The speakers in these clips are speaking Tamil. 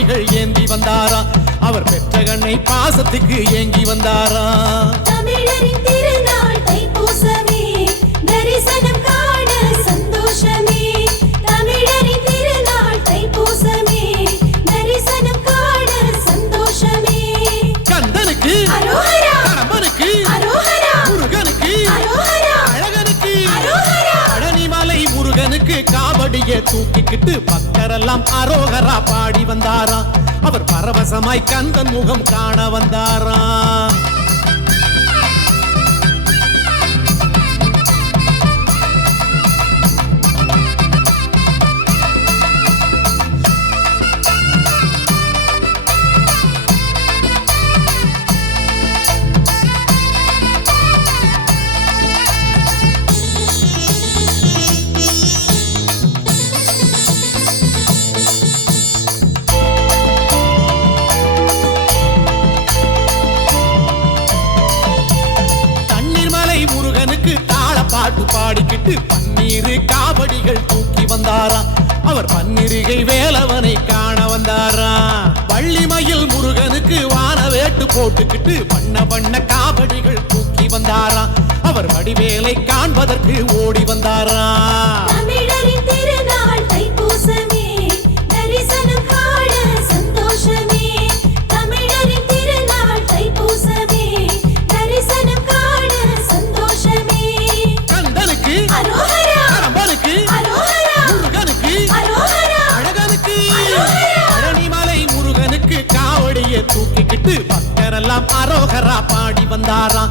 காவடிகள் ஏந்தி வந்தாரா? அவர் பெற்ற கண்ணை பாசத்துக்கு ஏங்கி வந்தாரா? காவடிய தூக்கிக்கிட்டு பக்தரெல்லாம் அரோகரா பாடி வந்தாரா? அவர் பரவசமாய் கந்தன் முகம் காண வந்தாராம். அழகனுக்கு பழனிமலை முருகனுக்கு காவடிய தூக்கிக்கிட்டு பக்தரெல்லாம் அரோகரா பாடி வந்தாரா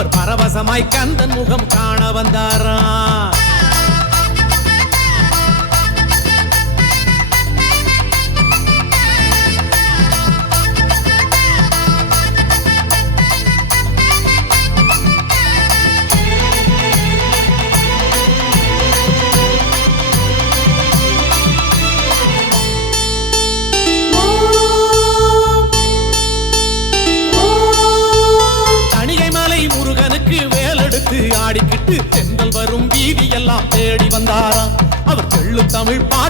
அவர் பரவசமாய் கந்தன் முகம் காண வந்தாராம்.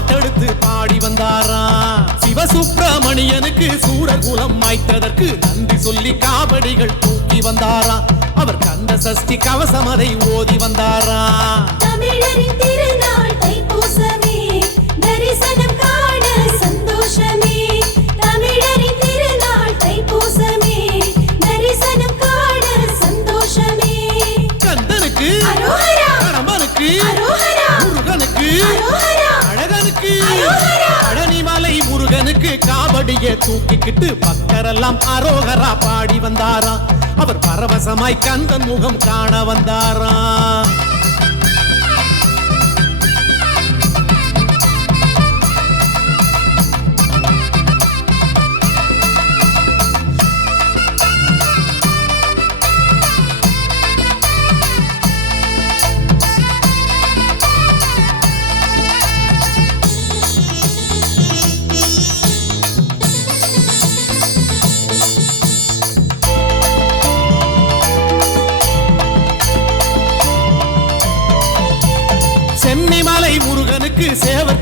பாட்டெடுத்து பாடி வந்தாரா சிவசுப்பிரமணியனுக்கு சூரகுலம் மாய்த்ததற்கு நன்றி சொல்லி காவடிகள் தூக்கி வந்தாரா அவர் கந்த சஷ்டி கவசமதை ஓதி வந்தாரா காவடிய தூக்கிக்கிட்டு பக்தரெல்லாம் அரோகரா பாடி வந்தாரா அவர் பரவசமாய் கந்தன் முகம் காண வந்தாரா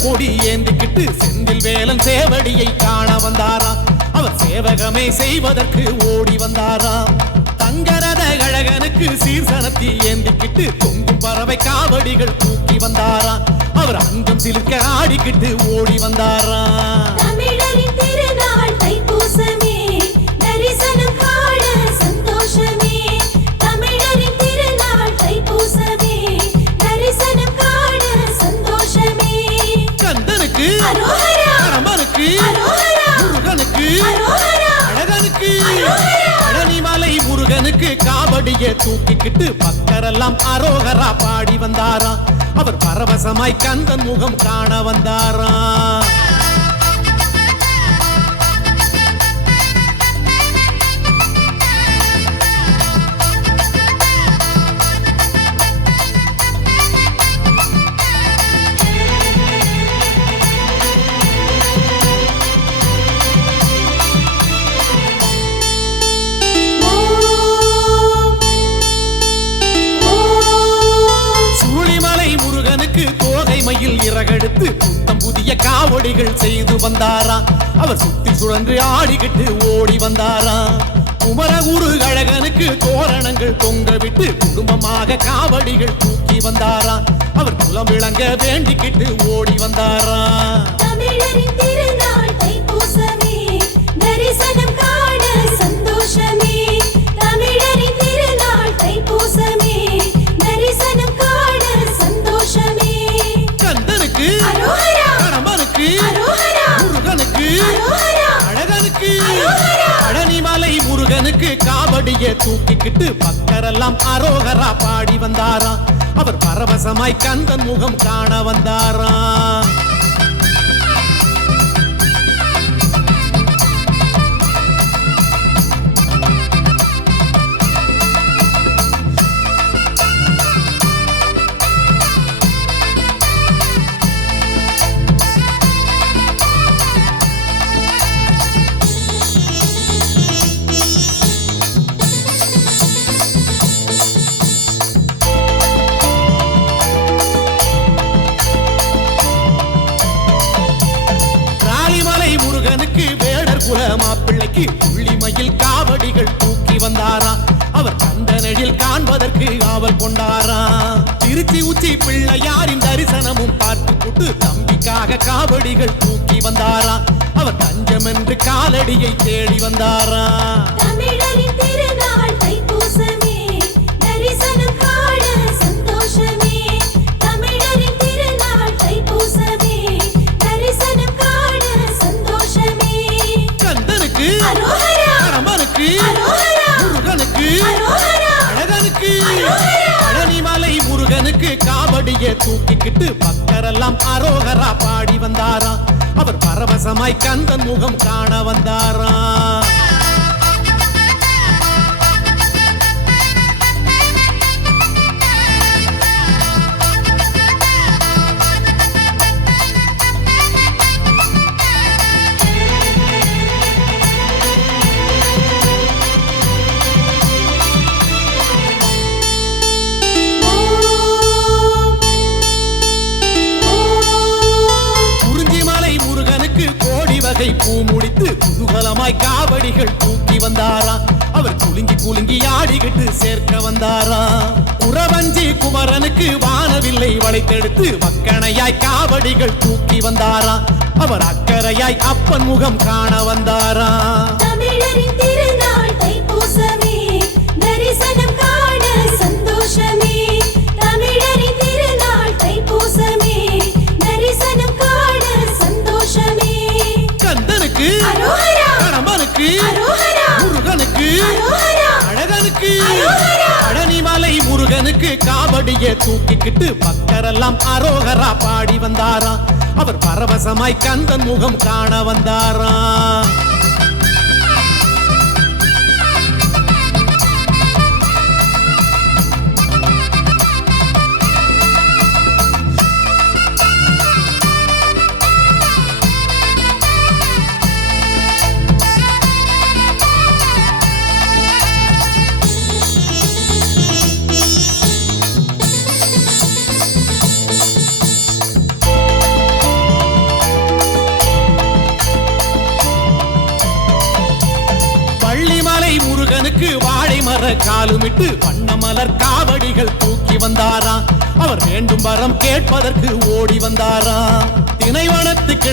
கொடி ஏந்திக்கிட்டு செந்தில் வேலன் சேவடியை காண வந்தாரா? அவர் சேவகமே செய்வதற்கு ஓடி வந்தாரா? தங்கரத கழகனுக்கு சீர்சனத்தி ஏந்திக்கிட்டு தொங்கும் பறவை காவடிகள் தூக்கி வந்தாரா? அவர் அங்கம் சிலுக்க ஆடிக்கிட்டு ஓடி வந்தாரா? காவடிய தூக்கிக்கிட்டு பக்தரெல்லாம் அரோகரா பாடி வந்தாரா அவர் பரவசமாய் கந்தன் முகம் காண வந்தாரா வந்தாராம். அவர் சுத்தி சுழன்று ஆடிக்கிட்டு ஓடி வந்தாராம். குமரகுரு அழகனுக்கு தோரணங்கள் தொங்க விட்டு குடும்பமாக காவடிகள் தூக்கி வந்தாராம். அவர் குலம் விளங்க வேண்டிக்கிட்டு ஓடி வந்தாராம். தூக்கிக்கிட்டு பக்தரெல்லாம் அரோகரா பாடி வந்தாராம். அவர் பரவசமாய் கந்தன் முகம் காண வந்தாராம். மாப்பிள்ளைக்கு புள்ளிமையில் காவடிகள் தூக்கி வந்தாரா? அவர் கந்தனடில் காண்பதற்கு ஆவல் கொண்டாரா? திருச்சி உச்சி பிள்ளையாரின் தரிசனமும் பார்த்து கொண்டு தம்பிக்காக காவடிகள் தூக்கி வந்தாரா? அவர் தஞ்சம் என்று காலடியை தேடி வந்தாரா? தமிழரின் திருநாள் முருகனுக்கு காவடிய தூக்கிக்கிட்டு பக்தரெல்லாம் அரோகரா பாடி வந்தாராம். அவர் பரவசமாய் கந்தன் முகம் காண வந்தாராம். கோடி பூ முடித்து குதூகலமாய் காவடிகள் தூக்கி வந்தாராம் அவர் குலுங்கி குலுங்கி ஆடிக்கிட்டு சேர்க்க வந்தாராம் குறவஞ்சி குமரனுக்கு வானவில்லை வளைத்தெடுத்து வக்கணையாய் காவடிகள் தூக்கி வந்தாராம் அவர் அக்கறையாய் அப்பன் முகம் காண வந்தாராம் முருகனுக்கு காவடிய தூக்கிக்கிட்டு பக்தரெல்லாம் அரோகரா பாடி வந்தாரா அவர் பரவசமாய் கந்தன் முகம் காண வந்தாரா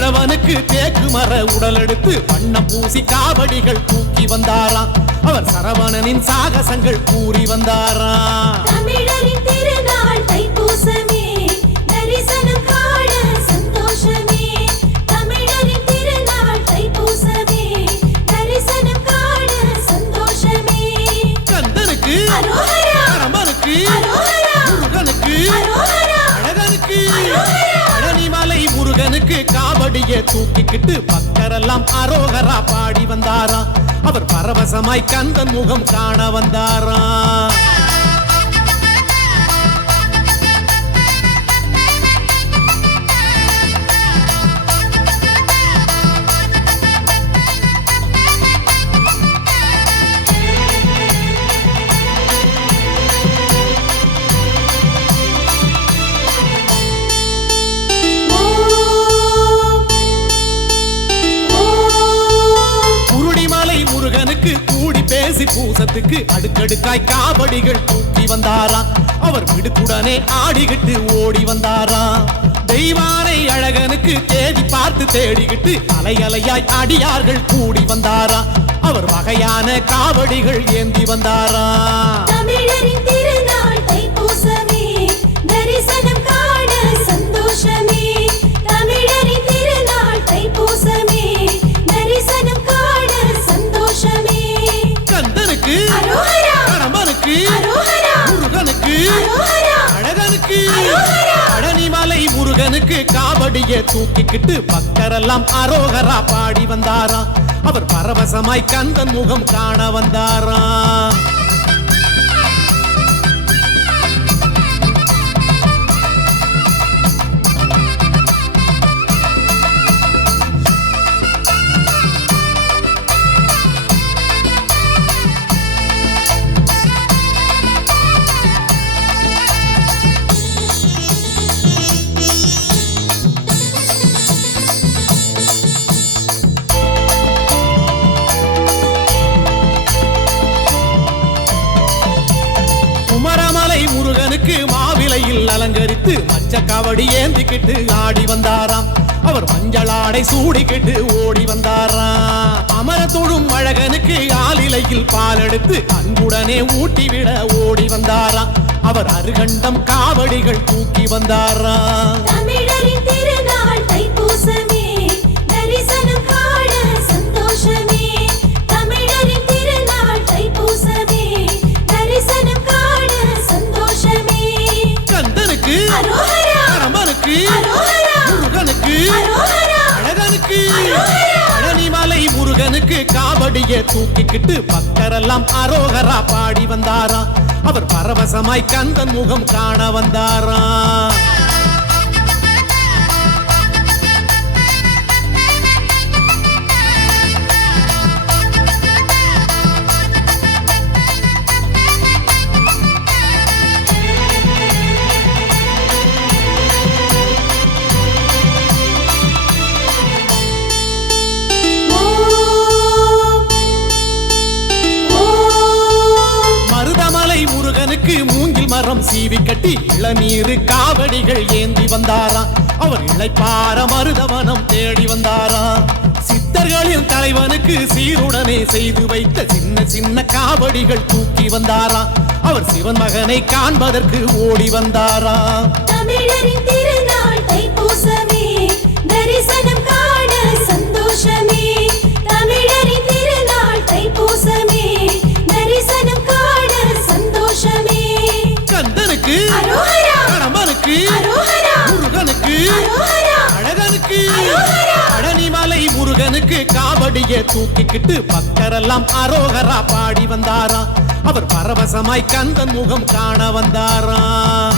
கிழவனுக்கு தேக்கு மர உடல் எடுத்து வண்ணம் பூசி காவடிகள் தூக்கி வந்தாராம். அவர் சரவணனின் சாகசங்கள் கூறி வந்தாராம். முருகனுக்கு காவடிய தூக்கிக்கிட்டு பக்தரெல்லாம் அரோகரா பாடி வந்தாராம். அவர் பரவசமாய் கந்தன் முகம் காண வந்தாராம். பூசத்துக்கு அடுக்கடுக்காய் காவடிகள் தூக்கி வந்தாராம் அவர் விடுக்குடனே ஆடிக்கிட்டு ஓடி வந்தாராம் தெய்வானை அழகனுக்கு தேடி பார்த்து தேடிக்கிட்டு அலை அலையாய் அடியார்கள் கூடி வந்தாராம் அவர் வகையான காவடிகள் ஏந்தி வந்தாராம் தமிழரின் திருநாள் தைப்பூசமே தரிசனம் முருகனுக்கு காவடிய தூக்கிக்கிட்டு பக்தரெல்லாம் அரோகரா பாடி வந்தாராம். அவர் பரவசமாய் கந்தன் முகம் காண வந்தாராம். அலங்கரித்து மச்ச காவடி ஏந்திக்கிட்டு ஆடி வந்தாராம். அவர் மஞ்சள் ஆடை சூடிக்கிட்டு ஓடி வந்தாராம். அமர தொழும் அழகனுக்கு ஆலிலையில் பால் எடுத்து அன்புடனே ஊட்டிவிட ஓடி வந்தாராம். அவர் அருகண்டம் காவடிகள் தூக்கி வந்தாராம். முருகனுக்கு காவடிய தூக்கிக்கிட்டு பக்தரெல்லாம் அரோகரா பாடி வந்தாரா அவர் பரவசமாய் கந்தன் முகம் காண வந்தாரா சீவி கட்டி இளநீரு காவடிகள் ஏந்தி வந்தாராம். அவர் இளைப்பார மருதவனம் தேடி வந்தாராம். சித்தர்களின் தலைவனுக்கு சீருடனே செய்து வைத்த சின்ன சின்ன காவடிகள் தூக்கி வந்தாராம். அவர் சிவன் மகனை காண்பதற்கு ஓடி வந்தாராம். தமிழரின் திருநாள் தைப்பூசமே. முருகனுக்கு காவடிய தூக்கிக்கிட்டு பக்தரெல்லாம் அரோகரா பாடி வந்தாரா அவர் பரவசமாய் கந்தன் முகம் காண வந்தாராம்.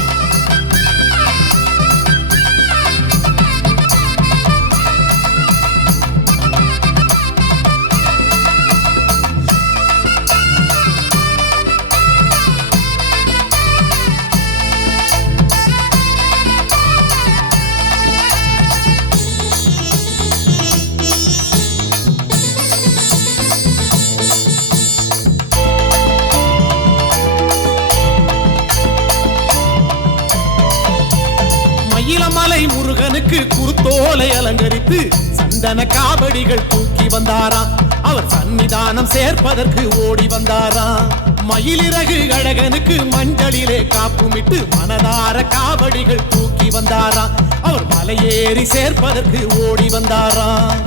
சந்தன காவடிகள் தூக்கி வந்தாராம் அவர் சன்னிதானம் சேர்ப்பதற்கு ஓடி வந்தாராம் மயிலிறகு அழகனுக்கு மஞ்சளிலே காப்புமிட்டு மனதார காவடிகள் தூக்கி வந்தாராம் அவர் மலையேறி சேர்ப்பதற்கு ஓடி வந்தாராம்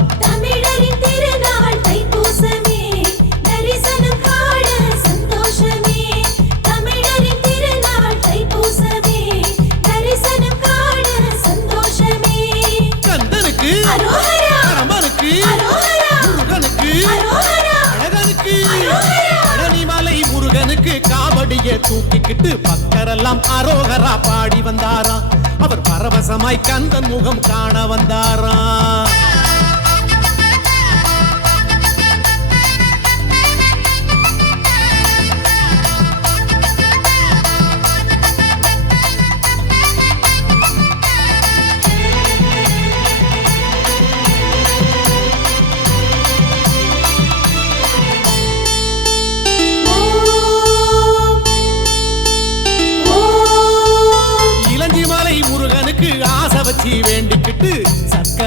வந்தாராம். அவர் பரவசமாய் கந்தன் முகம் காண வந்தாராம்.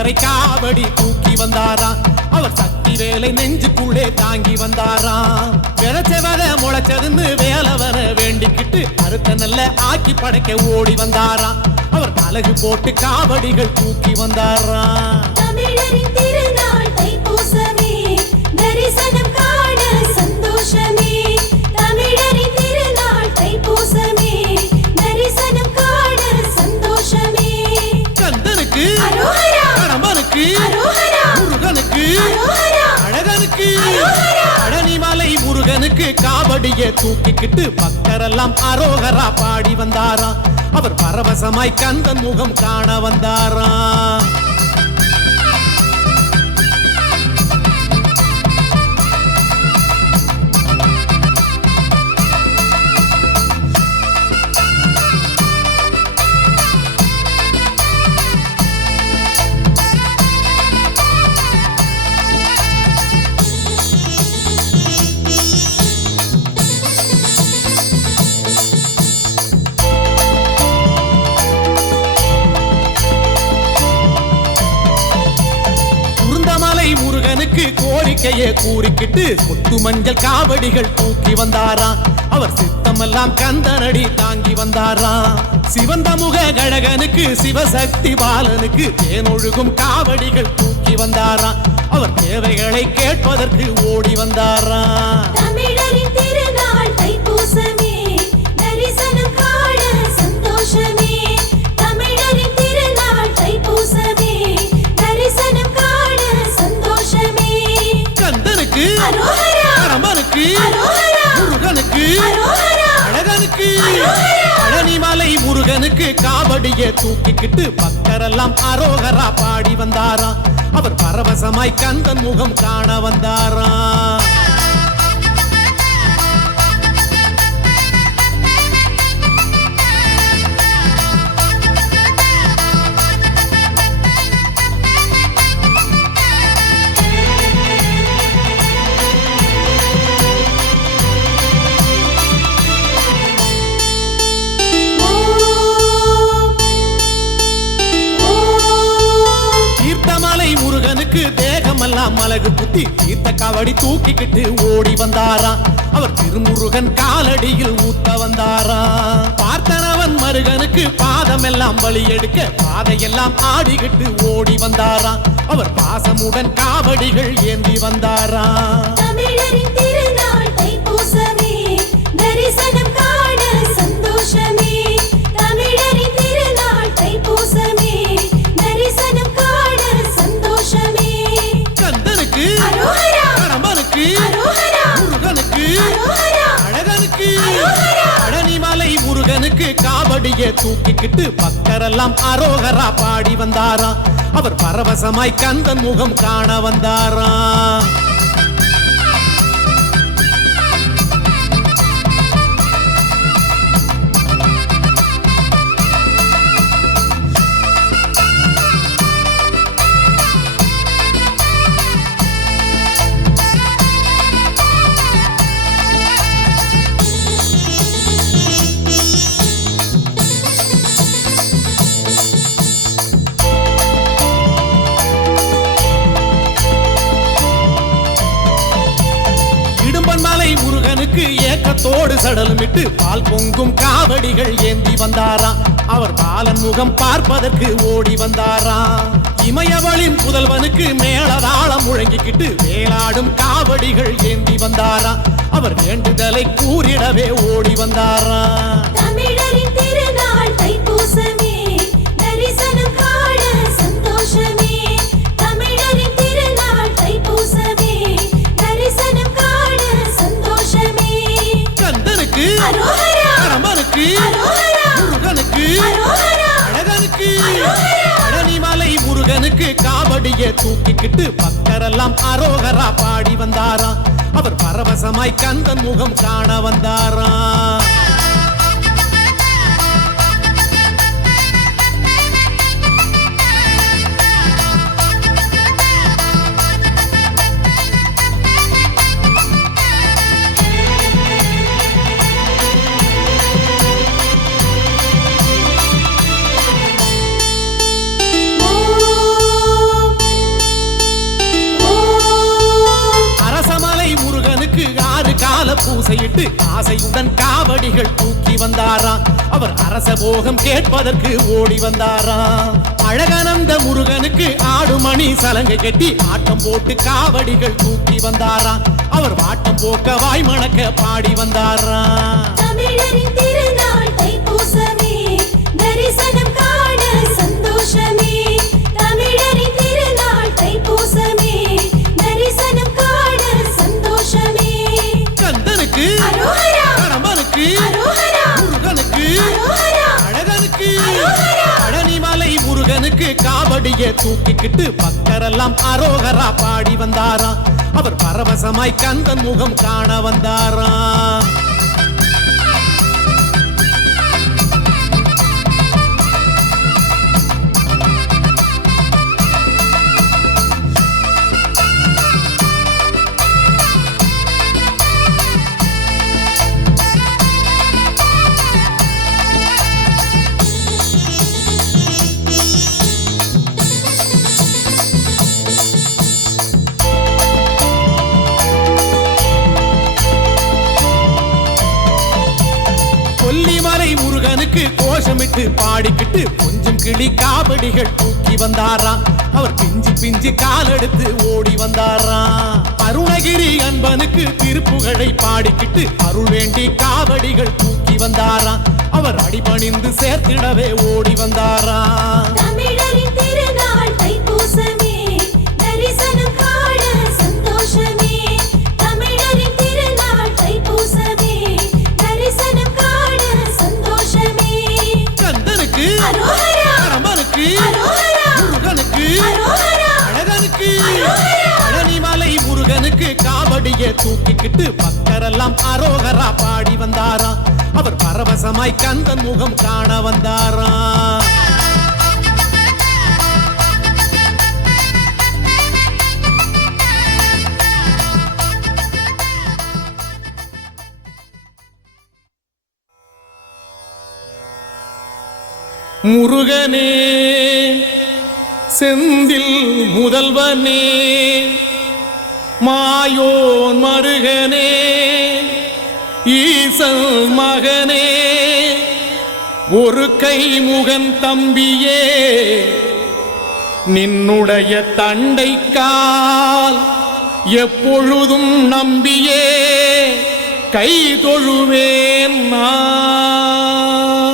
தடை காவடி தூக்கி வந்தாராம். அவர் சக்தி வேலை நெஞ்சுக்குள்ளே தாங்கி வந்தாராம். விளைச்சவத முளைச்சதுன்னு வேலவர வேண்டிக்கிட்டு அறுத்த நல்ல ஆக்கி படைக்க ஓடி வந்தாராம். அவர் அழகு போட்டு காவடிகள் தூக்கி வந்தாராம். திருநாள் தரிசனம் காண சந்தோஷமே. முருகனுக்கு காவடிய தூக்கிக்கிட்டு பக்தரெல்லாம் அரோகரா பாடி வந்தாராம். அவர் பரவசமாய் கந்தன் முகம் காண வந்தாராம். முருகனுக்கு கோரிக்கையை கூறிக்கிட்டு முத்து மஞ்சள் காவடிகள் தூக்கி வந்தாராம். அவர் சித்தமெல்லாம் கந்தனடி தாங்கி வந்தாராம். சிவந்த முக கழகனுக்கு சிவசக்தி பாலனுக்கு தேனொழுகும் காவடிகள் தூக்கி வந்தாராம். அவர் தேவைகளை கேட்பதற்கு ஓடி வந்தாராம். முருகனுக்கு காவடிய தூக்கிக்கிட்டு பக்தரெல்லாம் அரோகரா பாடி வந்தாராம். அவர் பரவசமாய் கந்தன் முகம் காண வந்தாராம். முருகனுக்கு தேகமெல்லாம் மலகு புத்தி தீர்த்த காவடி தூக்கிக்கிட்டு ஓடி வந்தாராம். அவர் திருமுருகன் காலடியில் ஊத்த வந்தாராம். பார்த்தனவன் மருகனுக்கு பாதமெல்லாம் வழி எடுக்க பாதையெல்லாம் ஆடிக்கிட்டு ஓடி வந்தாராம். அவர் பாசமுடன் காவடிகள் ஏந்தி வந்தாராம். காவடிய தூக்கிக்கிட்டு பக்தரெல்லாம் அரோகரா பாடி வந்தாரா? அவர் பரவசமாய் கந்தன் முகம் காண வந்தாரா? ஏக்கத்தோடு சடலமிட்டு பால் பொங்கும் காவடிகள் ஏந்தி வந்தாராம். அவர் பாலன் முகம் பார்ப்பதற்கு ஓடி வந்தாராம். இமயவளின் புதல்வனுக்கு மேளதாளம் முழங்கிக்கிட்டு வேலாடும் காவடிகள் ஏந்தி வந்தாராம். அவர் வேண்டுதலை கூறிடவே ஓடி வந்தாராம். தமிழரின் திருநாள் தூக்கிக்கிட்டு பக்தரெல்லாம் அரோகரா பாடி வந்தாராம். அவர் பரவசமாய் கந்தன் முகம் காண வந்தாராம். ஆசையிட்டு ஆசையுடன் காவடிகள் தூக்கி வந்தாராம். அவர் அரச போகம் கேட்பதற்கு ஓடி வந்தாராம். அழகானந்த முருகனுக்கு ஆடுமணி சலங்கை கட்டி ஆட்டம் போட்டு காவடிகள் தூக்கி வந்தாராம். அவர் வாட்டம் போக்க வாய் மணக்க பாடி வந்தாராம். காவடிய தூக்கிக்கிட்டு பக்தரெல்லாம் அரோகரா பாடி வந்தாராம். அவர் பரவசமாய் கந்தன் முகம் காண வந்தாராம். முருகனுக்கு கோஷமிட்டு பாடிக்கிட்டு கொஞ்சம் கிளி காவடிகள் தூக்கி வந்தாராம். அவர் பிஞ்சு பிஞ்சு காலெடுத்து ஓடி வந்தாராம். அருணகிரி அன்பனுக்கு திருப்புகழை பாடிக்கிட்டு அருள் வேண்டி காவடிகள் தூக்கி வந்தாராம். அவர் அடிபணிந்து சேர்த்திடவே ஓடி வந்தாராம். காவடிய தூக்கிக்கிட்டு பக்தரெல்லாம் அரோகரா பாடி வந்தாராம் அவர் பரவசமாய் கந்தன் முகம் காண வந்தாராம் முருகனே செந்தில் முதல்வனே மாயோன் மருகனே ஈசல் மகனே ஒரு கை முகன் தம்பியே நின்னுடைய தண்டைக்கால் எப்பொழுதும் நம்பியே கை தொழுவேன் நான்.